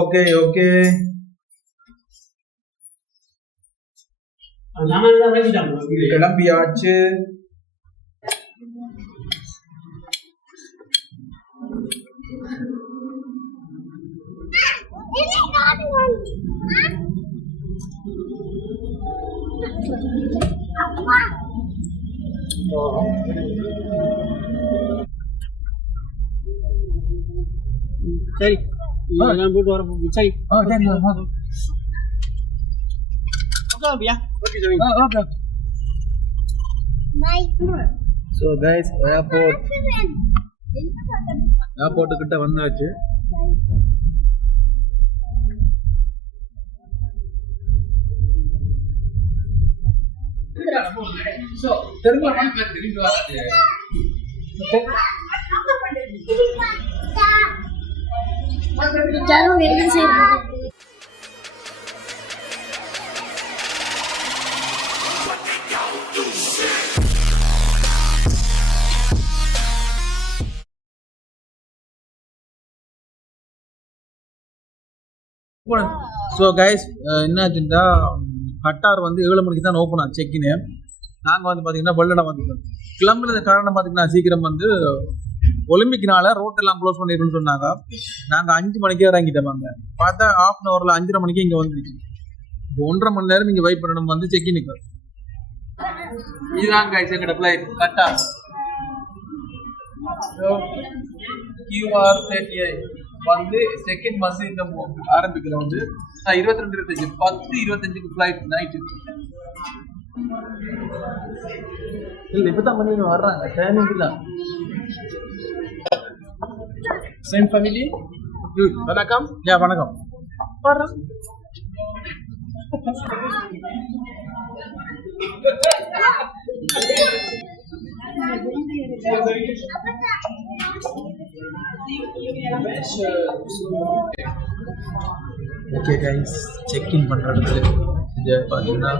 Okay okay. கிளம்பியாச்சு. சரி நான் போட்டு வரேன். சரி ஸோ கைஸ் ஏர்போர்ட்டு கிட்ட வந்தாச்சு. ஸோ கைஸ் என்னாச்சுன்னா கட்டார் வந்து 7 மணிக்கு தான் ஓப்பன் ஆச்சு செக்கின்னு. நாங்கள் வந்து பார்த்தீங்கன்னா வெள்ளடா வந்துட்டோம். கிளம்புறது காரணம் பார்த்தீங்கன்னா சீக்கிரம் வந்து ஒலிம்பிக்னால ரோட்டெல்லாம் க்ளோஸ் பண்ணிடுன்னு சொன்னாங்க. நாங்கள் 5 மணிக்கே இறங்கிட்டோம். பார்த்தா ½ அன் ஹவரில் 5:30 மணிக்கு இங்கே வந்துருச்சு. 1.5 மணி நேரம் இங்கே வெயிட் பண்ணணும் வந்து செக்கினுக்கு. இதுதான் கைஸ் எங்கட ஃப்ளைட் கட்டார். QR 38 வந்து செகண்ட் வந்து இந்த ஆரம்பிக்கல வந்து 22:25 10:25 ஃப்ளைட் நைட்டு. இல்லை இப்போதான் பண்ணி வர்றாங்க டைமிங் இல்லை. Same family. வணக்கம். யா வணக்கம். வர்றேன். ஓகே கைஸ் செக் இன் பண்ணுறதுக்கு இங்கே பார்த்தீங்கன்னா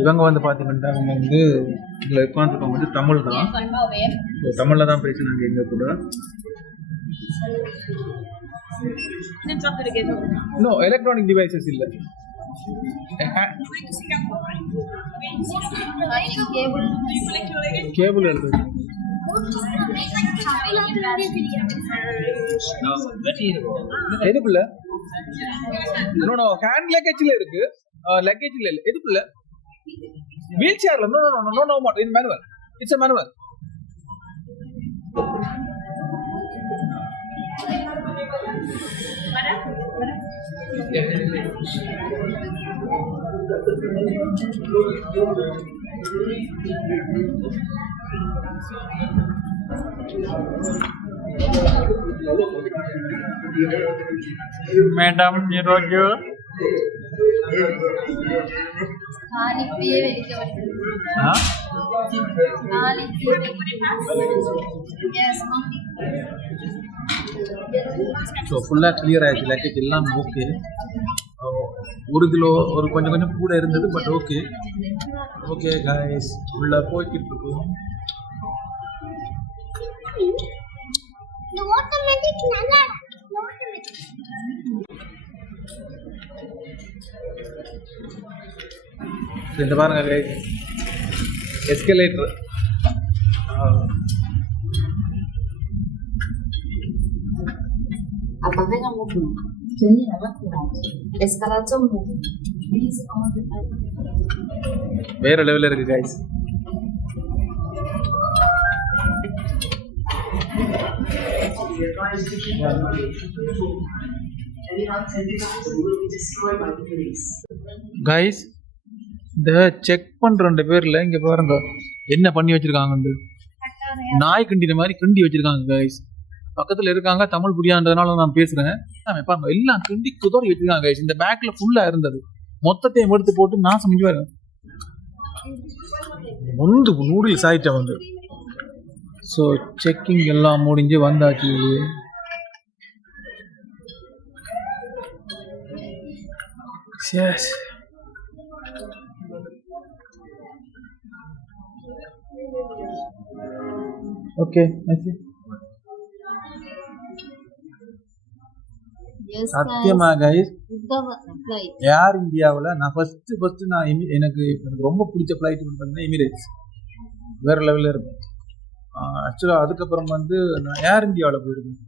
இவங்க வந்து பார்த்தீங்கன்னா அவங்க வந்து இதில் உட்காந்துருக்கவங்க வந்து தமிழ் தான். தமிழில் தான் பேசுனாங்க எங்கள் கூட. நோ எலக்ட்ரானிக் டிவைசஸ் இல்லை. கேபிள் எடுத்து எதுக்குள்ள ஹேண்ட் லக்கேஜ்ல இருக்கு. லக்கேஜ்ல இல்ல. எதுக்குள்ள வீல் சேர்ல. No no no no no in manual. It's a manual. Madam ఈరోజు ஸோ ஃபுல்லாக கிளியர் ஆயிடுச்சு. லக்கேஜ் எல்லாம் ஓகே. 1 கிலோ ஒரு கொஞ்சம் கொஞ்சம் கூட இருந்தது. பட் ஓகே ஓகே கைஸ் உள்ள போய்கிட்டு இருக்கோம். இந்த பாருங்க guys escalator. Apakah mungkin jadi adalah eskalator mungkin வேற லெவல்ல இருக்கு கைஸ். கைஸ் இந்த செக் பண்ற 2 பேர்ல இங்க பாருங்க என்ன பண்ணி வச்சிருக்காங்க. நாய் கிண்டின மாதிரி கிண்டி வச்சிருக்காங்க கைஸ். பக்கத்துல இருக்காங்க. தமிழ் புரியான்றதுனால நான் பேசுறேன். பாருங்க எல்லாம் கிண்டி குதறி வச்சிருக்காங்க கைஸ். இந்த பேக்ல ஃபுல்லா இருந்தது. மொத்தத்தையும் எடுத்து போட்டு நான் சமைச்சு வரேன். ஒன்று நூடுல்ஸ் ஆயிட்ட வந்து. ஸோ செக்கிங் எல்லாம் முடிஞ்சு வந்தாச்சு. Yes. Okay, I see. Yes, சத்தியமா கைஸ் flight. ஏர் இந்தியாவில் நான் ஃபர்ஸ்ட் நான் எனக்கு ரொம்ப பிடிச்ச ஃப்ளைட் பார்த்தீங்கன்னா எமிரேட்ஸ். வேற லெவலில் இருக்கும். ஆக்சுவலாக அதுக்கப்புறம் வந்து நான் ஏர் இந்தியாவில் போயிருக்கேன்.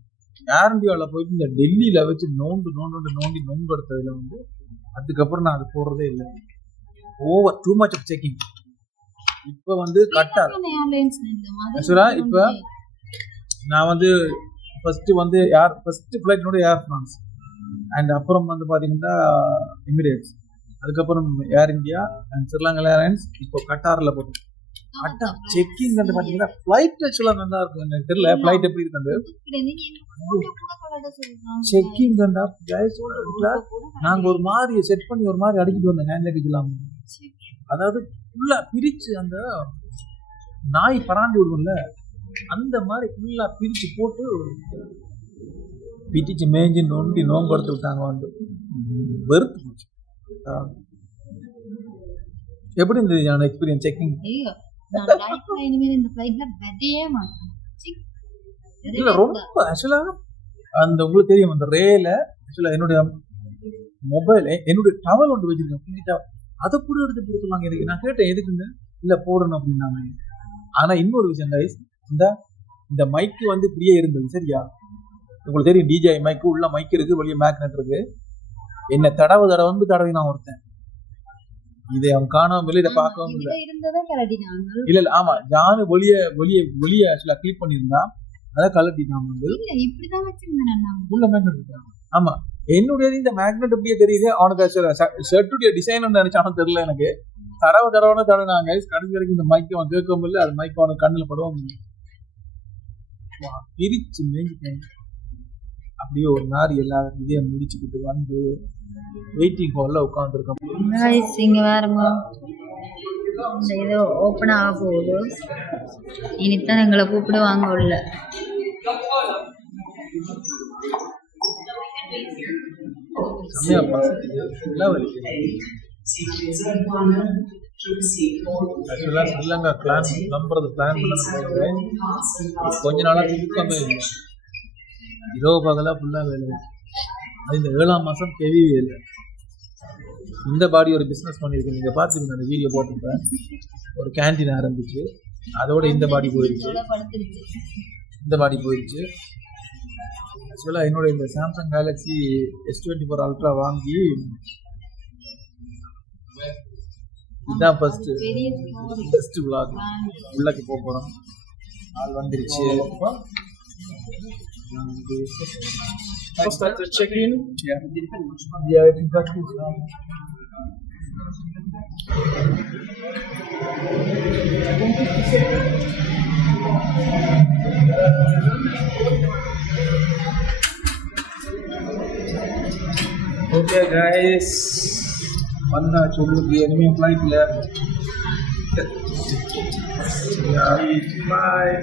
ஏர் இந்தியாவில் போயிட்டு இந்த டெல்லியில் வச்சு நோண்டு எடுத்ததில் வந்து அதுக்கப்புறம் நான் அது போடுறதே இல்லை. Over too much of checking. இப்போ வந்து கட்டார் ஆக்சுவலாக இப்போ நான் வந்து ஃபர்ஸ்ட் ஃப்ளைட்னோட ஏர் ஃப்ரான்ஸ் அண்ட் அப்புறம் வந்து பார்த்தீங்கன்னா எமிரேட்ஸ், அதுக்கப்புறம் ஏர் இந்தியா அண்ட் ஸ்ரீலங்கா ஏர்லைன்ஸ், இப்போ கட்டாரில் போட்டோம். கட்டார் செக்கிங் வந்து பார்த்தீங்கன்னா ஃப்ளைட் ஆக்சுவலாக நல்லா இருக்கும். எனக்கு தெரியல ஃப்ளைட் எப்படி இருக்குது செக்கிங் கண்டா நாங்கள் ஒரு மாதிரி செட் பண்ணி ஒரு மாதிரி அடிக்கிட்டு வந்தோம் ஹேண்ட் லக்கேஜ் இல்லாமல். அதாவது ஃபுல்லா பிரிச்சு அந்த நாய் பராண்டி விடுவோம்ல அந்த மாதிரி ஃபுல்லா பிரிச்சு போட்டு பிடிச்சு மேய்ஞ்சி நோண்டி நோம்படுத்து விட்டாங்க. வந்து வெறுத்து போச்சு. எப்படி இருந்தது எக்ஸ்பீரியன்ஸ் செக்கிங்? இல்ல ரொம்ப ஆக்சுவலா அந்த உங்களுக்கு தெரியும் அந்த ரேல ஆக்சுவலா என்னுடைய மொபைல் என்னுடைய டவல் ஒன்று வச்சிருக்கேன். அதை கூட எடுத்து கொடுத்துருவாங்க. எதுக்கு நான் கேட்டேன் எதுக்குங்க? இல்லை போடணும் அப்படின்னாங்க. ஆனால் இன்னொரு விஷயம் கைஸ், இந்த மைக்கு வந்து இப்படியே இருந்தது சரியா? உங்களுக்கு தெரியும் டிஜே மைக்கு உள்ள மைக் இருக்கு, வெளியே மேக்னெட் இருக்கு. என்ன தடவை நான் ஒருத்தன் இதை அவன் காணாம வெளியில பார்க்கவும் இல்லை. இல்ல ஆமா நானும் வெளியே ஆக்சுவலா கிளிக் பண்ணியிருந்தான். அதை கலட்டிட்டான் வந்து உள்ள மேக்னெட் இருக்கான். ஆமா என்னுடைய இந்த மேக்னெட் அப்படியே தெரியுது. அவனுக்கு ஷர்ட்டுடைய டிசைன் நினைச்சாலும் தெரியல. எனக்கு தடவைனாங்க கடைசி வரைக்கும் இந்த மைக்கு அவன் கேட்கவும் இல்லை. அது மைக்கு அவனுக்கு கண்ணில் படவும் இல்லை. பிரிச்சு மேய்ஞ்சிட்டேன். அப்படியே ஒரு மாதிரி எல்லாரும் இதே முடிச்சுக்கிட்டு வந்து வெயிட்டிங் ஹால்ல உட்காந்துருக்கோம். இங்க பாருங்க, இந்த இது ஓப்பன் ஆக போகுது. இனித்தான் எங்களை கூப்பிடுவாங்க உள்ள. ஸ்ரீலங்கா பிளான் கொஞ்ச நாளா தூக்கமே இல்லை. இரவு பகலா ஃபுல்லா வேலை. அது இந்த 7ஆம் மாசம் ஹெவி வேலை. இந்த பாடி ஒரு பிஸ்னஸ் பண்ணியிருக்கேன். நீங்கள் பார்த்துருக்கீங்க, அந்த வீடியோ போட்டிருப்பேன். ஒரு கேன்டீன் ஆரம்பிச்சு அதோட இந்த பாடி போயிடுச்சு. ஆக்சுவலாக என்னோட இந்த சாம்சங் கேலக்ஸி S24 அல்ட்ரா வாங்கி இதுதான் ஃபர்ஸ்ட் விளாக். உள்ளக்கு போகிறோம். ஆள் வந்துருச்சு. Start the check-in. Yeah, I think that's good. Okay, guys. Wanda சொல்லுங்க enemy flight la. Yeah, bye.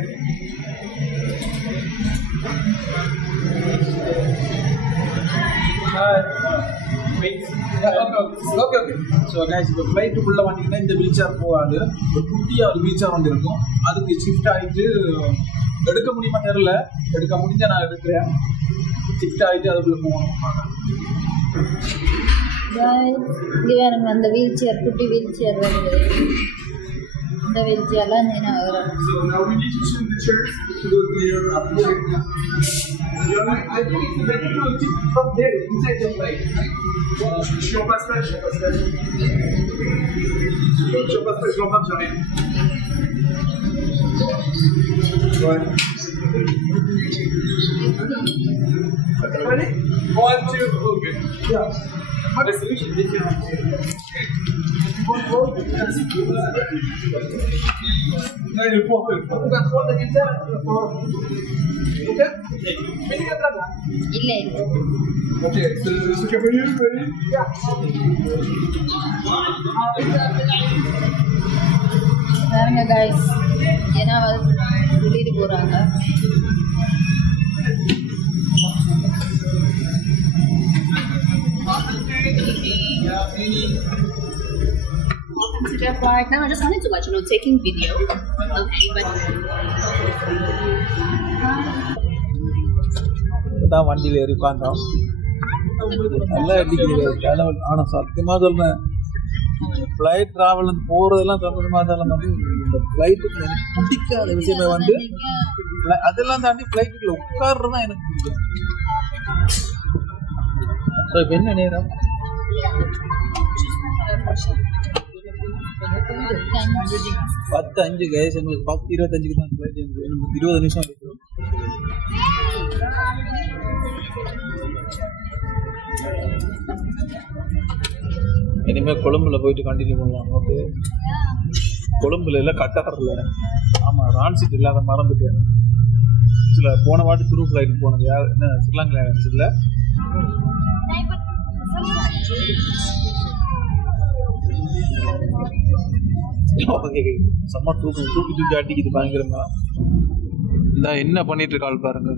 Okay. So guys, இப்போ ஃப்ளைட்டுக்குள்ளே வந்தீங்கன்னா இந்த வீல் சேர் போகாது. ஒரு குட்டியாக ஒரு வீல் சேர் வந்து இருக்கும். அதுக்கு ஷிஃப்ட் ஆகிட்டு எடுக்க முடியுமா தெரியல. எடுக்க முடிஞ்சா நான் எடுக்கிறேன். ஷிஃப்ட் ஆகிட்டு அதுக்குள்ளே போகணும். இங்கே வேணுங்க அந்த வீல் சேர், குட்டி வீல் சேர் வந்து இந்த வீல் சேர்லாம் நான் வரும். So now we need to swing the chairs to your upward. I think it's better to tip from there inside the flight, right? Show passage. Show passage. Go ahead. Ready? 1, 2, okay. Yeah. What is the solution? This you have to. Then you pop it. You can hold the inside. Okay? இல்லை Okay, so it's okay for you? Ready? Yeah. பாருங்க guys, ஏன்னா கூட்டிட்டு போறாங்க. Consider flight. Now I just wanted to let you know, taking video of anybody. இப்பதான் வண்டியில் ஏறி உட்காந்தோம். நல்லா அடிக்கிறது. ஆனால் சத்தியமாக சொல்றேன், ஃப்ளைட் ட்ராவல் போறதெல்லாம் சந்தோஷமா இருந்தாலும் வந்து இந்த ஃப்ளைட்டுக்கு எனக்கு பிடிக்காத விஷயமே வந்து அதெல்லாம் தாண்டி ஃப்ளைட்டுக்குள்ள உட்கார்றது தான் எனக்கு பிடிக்கும். ஸோ இப்போ என்ன நேரம் 10:05 கைஸ். எங்களுக்கு 10:25 தான் ஃப்ளைட். 20 நிமிஷம் இருக்கு. இனிமேல் கொழும்புல போயிட்டு கண்டினியூ பண்ணலாம். ஓகே, கொழும்புல இல்லை, கட்டாரில். ஆமாம், ரான்சிட் இல்லாத மறந்துட்டேன். சில போன வாட்டி துரு ஃப்ளைட் போனது யார் என்ன ஸ்ரீலங்கா ஏர்லைன்ஸ் இல்லை. செம்ம தூக்கி அடிக்குது பயங்கரமா. இந்த என்ன பண்ணிட்டு இருக்காள் பாருங்க.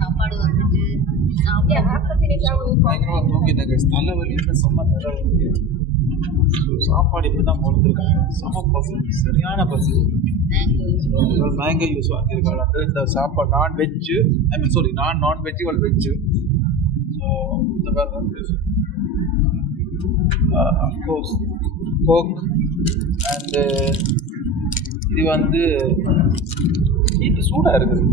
சாப்பாடு வந்துட்டு பயங்கரமா தூங்கிட்டாங்க. நல்ல வழி செம்ம தலைவலி. சாப்பாடு இப்படிதான் போட்டுருக்காங்க. செம பசி, சரியான பசி. மேங்கோ யூஸ் வாங்கியிருக்காங்க. இந்த சாப்பாடு நான்வெஜ்ஜு, நான்வெஜ் இவள் வெஜ்ஜு. ஸோ இந்த மாதிரி அஃப்கோர்ஸ் கோக் அண்டு இது வந்து இது சூடாக இருக்குது.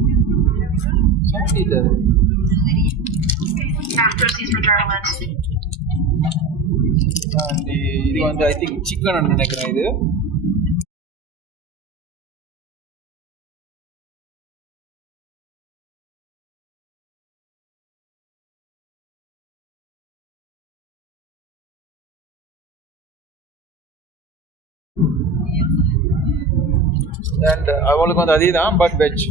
இது வந்து ஐ திங்க் சிக்கன் நினைக்கிறேன். இது அண்ட் அவளுக்கு வந்து அதே தான், பட் வெஜ்.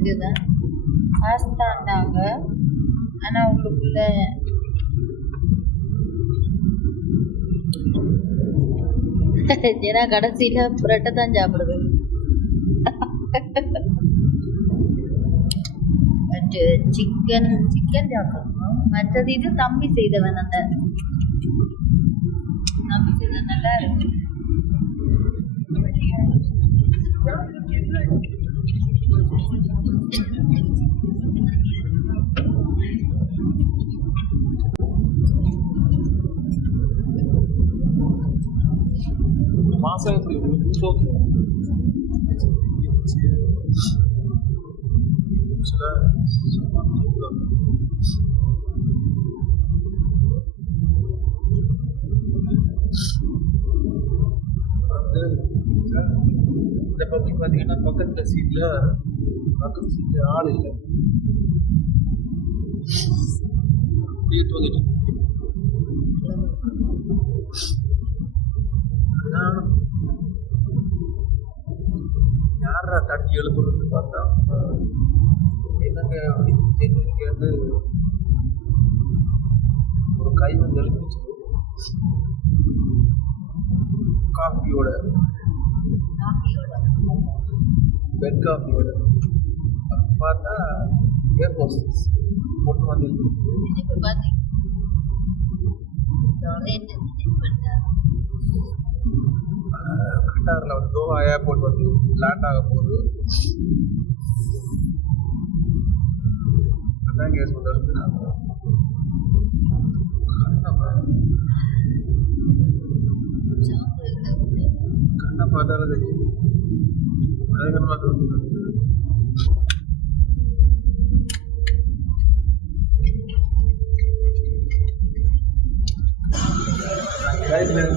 இதுதான் பாஸ்தாண்டாங்க. ஆனால் உள்ளுக்குள்ள ஏன்னா கடைசியில புரட்டை தான் சாப்பிடுது. சிக்கன் சாப்பிடணும். மற்றது இது தம்பி செய்தவன். அந்த தம்பி செய்த நல்லா இருக்கு. மாசம் இந்த பக்கம் பார்த்தீங்கன்னா பக்கத்து சீட்ல ஆள் இல்லை. அப்படியே தோதிட்டு யாரா தட்டி எழுப்புறது பார்த்தா என்னங்க அப்படின்னு கேட்டு ஒரு கை வந்து எழுப்பிச்சு காஃபியோட பெட் காஃபியோட பார்த்தா ஏர் ஹோஸ்டஸ் போட்டு வந்து கட்டாரில் வந்து தோஹா ஏர்போர்ட் வந்து லேண்ட் ஆக போகுது. அதான் கேஸ் வந்து எழுப்பினாங்க. கண்ணை பார்த்தாலும் தெரியும். பயங்கரமாக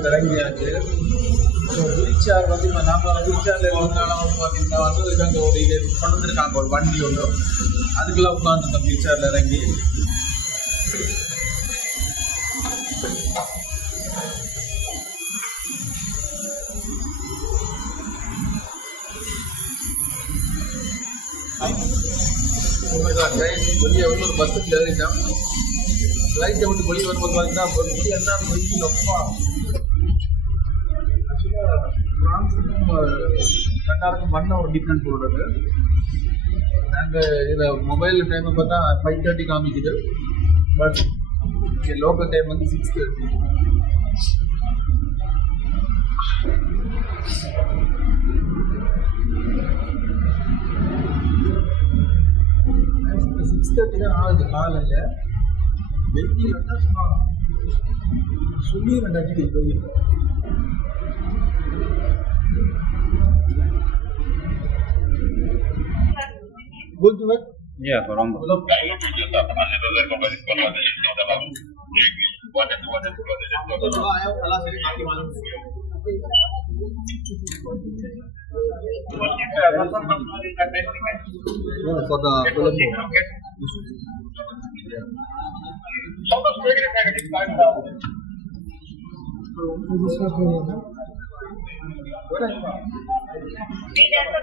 இறங்கியாச்சு. ஸோ வீல் சேர் வந்து இப்போ நம்ம வீல் சேரில் ஒன்றாலும் பார்த்தீங்கன்னா வந்து இதாங்க ஒரு இது கொண்டு வந்துருக்காங்க, ஒரு வண்டி ஒன்று. அதுக்கெல்லாம் உட்காந்துருக்கோம் வீல் சேரில் இறங்கி. வெளியே வந்து ஒரு பஸ்ஸுக்கு ஏறிட்டான். ஃப்ளைட்டை விட்டு வெளியே வரும்போது பார்த்தீங்கன்னா வெளியே என்ன வெயில் அப்பா. ஆக்சுவலாக ஃப்ரான்ஸுக்கும் கட்டாருக்கும் மண்ணை ஒரு டிஃப்ரெண்ட் போடுறது. நாங்கள் இதில் மொபைல் டைமை பார்த்தா 5:30 காமிக்குது. பட் இங்கே லோக்கல் டைம் வந்து 6:30. இப்போ 6:30 தான் ஆகுது காலையில். வெயில் வந்து சும்மா சொல்லி 2 அடிக்கு வெயில். Good to work? Yeah, from for the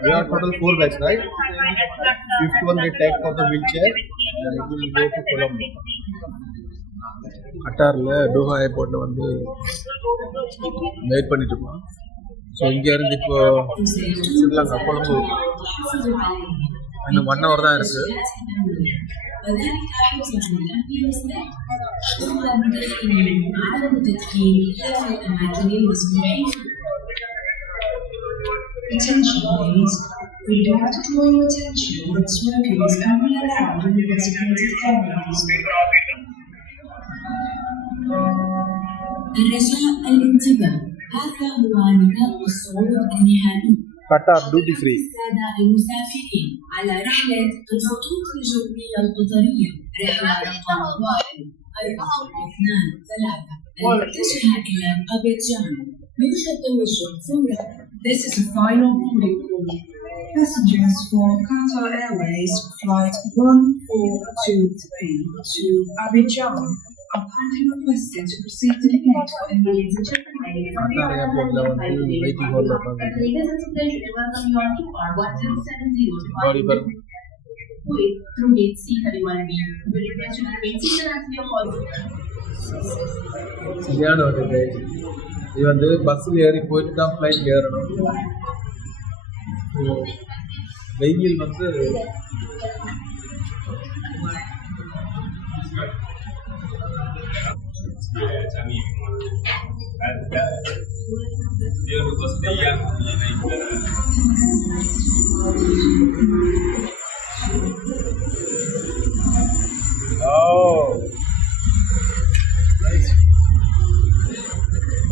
we are total 4 guys, right? 5th one they take for the wheelchair and it will go to Colombo. கட்டாரில் டோஹா ஏர்போர்ட்டில் வந்து வெயிட் பண்ணிட்டு இருக்கோம். ஸோ இங்கேருந்து இப்போ ஸ்ரீலங்கா கொழும்பு இன்னும் 1 hour தான் இருக்குது. Attention please, we do have to draw your attention that smoking is only allowed in the designated areas. الرجاء الانتباه، هذا هو نداء الصعود النهائي. قطر duty free. السادة المسافرين على رحلة الخطوط الجوية القطرية رحلة رقم 1 4 2 3 المتجهة إلى أبيجان يوجد توجه فورا. This is a final boarding call. Passengers for Qatar Airways flight 1423 to Abidjan are kindly requested to proceed to the gate for emergency check-in. Qatar ஏர்போர்ட்டில் வந்து waiting ஹாலில் உட்காந்து sorry per through gate C 31B. We request you to remain seated until your call. சரியான ஒரு இது வந்து பஸ்ஸில் ஏறி போயிட்டு தான் ஃப்ளைட் ஏறணும். வெயில் வந்து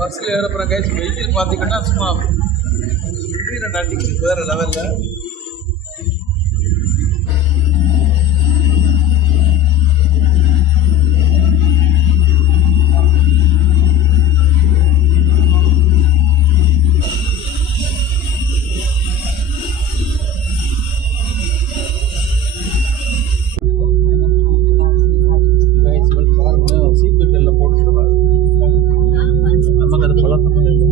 பஸ்ஸில் ஏறப்புற கைஸ் வெயில் பார்த்தீங்கன்னா சும்மா 2 அடிக்கு வேறு லெவலில். சீட் எல்லாம் போட்டுருக்காங்க. நமக்கு அது பழக்கம் இல்லை.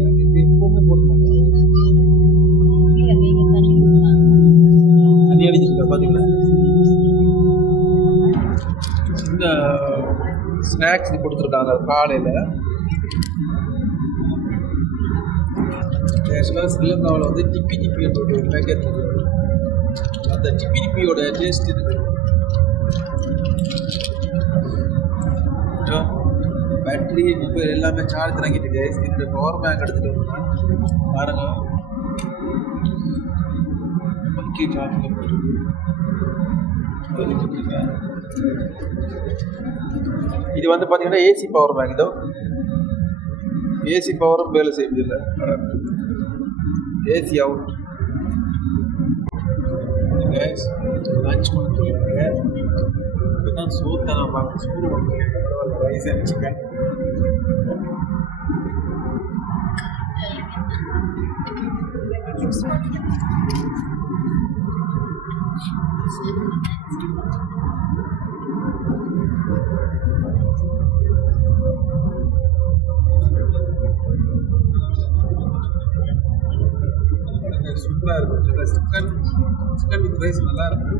எனக்கு எப்பவுமே போட மாட்டேன். தண்ணி அடிச்சிருக்கா பார்த்தீங்களா? இந்த ஸ்நாக்ஸ் கொடுத்துருக்காங்க காலையில். ஆக்சுவலாக ஸ்ரீலங்காவில் வந்து டிப்பி டிப்பின்ற ஒரு பேக்கெட் இருக்குது. அந்த டிப்பி டிப்பியோட டேஸ்ட் இருக்குது. பேட்டரி மொபைல் எல்லாமே சார்ஜ் இறங்கிட்டு இருக்கு. இந்த பவர் பேங்க் எடுத்துகிட்டு வரேன் பாருங்க. பக்கி சார்ஜில் போட்டு இது வந்து பார்த்தீங்கன்னா ஏசி பவர் பேங்க். இதோ ஏசி பவரும் வேலை செய்வதில்லை. AC out. லஞ்ச் பண்ணிட்டு இப்போதான் சோத்தை நான் பார்க்க ஸ்கூல் பண்ணுறேன். Rice and chicken. சூப்பராக இருக்கும். சிக்கன் வித் ரைஸ் நல்லா இருக்கும்.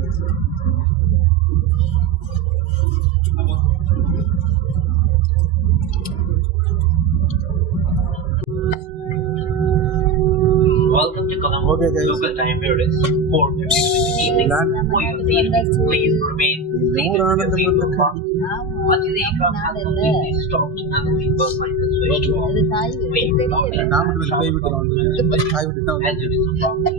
Okay, guys. Local time period is 4:50 in the evening. Land. For your safety, please remain seated in your vehicle park until the aircraft has completely stopped and the seatbelt sign is switched off. அது தாய் Wait வீடு long தெரியல. நாம போய் விட்டு காய் விட்டு தான் as it is a problem.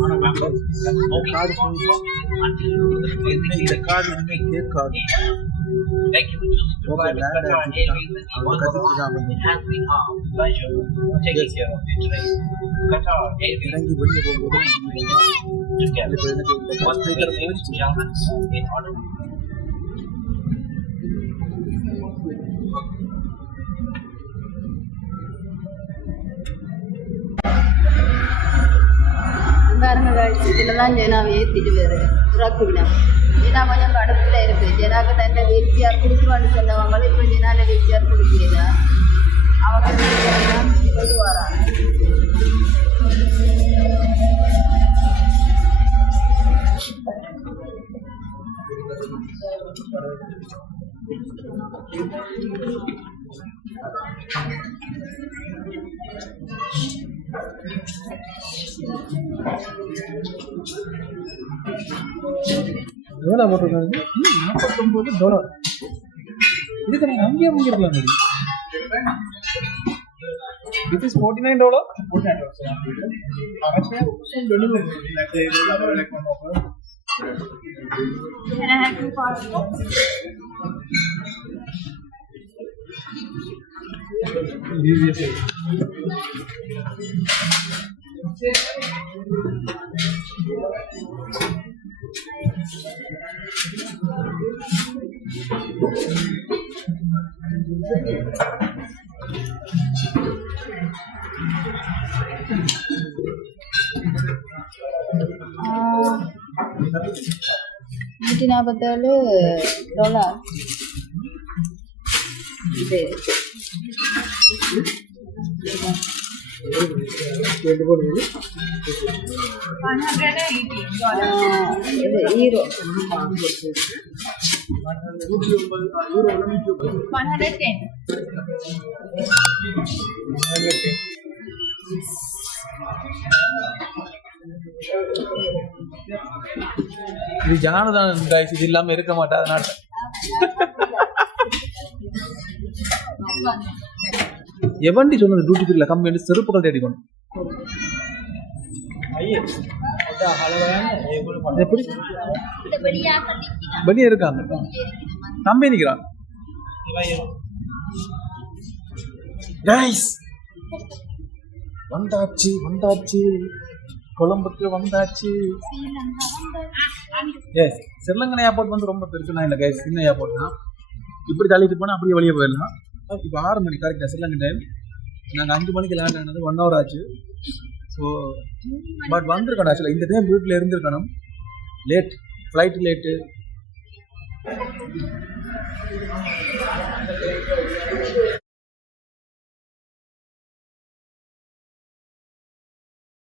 Remember, smoking Card is not wrong until you do the இந்த designated கார்டு வந்து cake card Thank you for choosing to fly with land Qatar Airways and அவங்க கத்திட்டு It has been our pleasure taking care of you today. Qatar Airways இறங்கி வெளியே போகும்போது together. இப்போ எனக்கு Once again, ladies and gentlemen, in order பாருங்க guys, இதுலதான் ஜெனாவை ஏத்திட்டு வேறு புறாக்குவினா ஜெனா கொஞ்சம் கடுப்புல இருக்கு. ஜெனாக்கு தன்னை வீழ்ச்சியார் கொடுக்குவான்னு சொன்னவங்க இப்போ ஜெனால வீழ்ச்சியார் கொடுக்கல. அவங்க கொண்டு வராங்க. எவ்வளோ போட்டிருக்காங்க $49 இதுக்கு நான் அங்கேயே வாங்கிருக்கலாம் Maddy This is $49? Can I have your passport? $147 இது இது ஹீரோ 110 இது ஜானுதான் guys, இது இல்லாம இருக்க மாட்டா அதனால எவண்டி சொன்னது டியூட்டி ஃப்ரீல கம்பெனி செருப்புகள் தேடிக்கணும் எப்படி வெளியே இருக்காங்க கம்பெனிக்கிறான் கைஸ் வந்தாச்சு கொலம்புக்கு வந்தாச்சு எஸ் ஸ்ரீலங்கன் ஏர்போர்ட் வந்து ரொம்ப பெருசுனா இல்லை கைஸ், சின்ன ஏர்போர்ட் தான். இப்படி தள்ளிட்டு போனால் அப்படியே வெளியே போயிடலாம். இப்போ 6 மணி கரெக்டாக ஸ்ரீலங்கன் டைம். நாங்கள் 5 மணிக்கு லேண்ட் ஆனது 1 hour ஆச்சு. ஸோ பட் வந்திருக்கணும் ஆக்சுவலாக இந்த டைம் வீட்டில் இருந்திருக்கணும். Late flight late.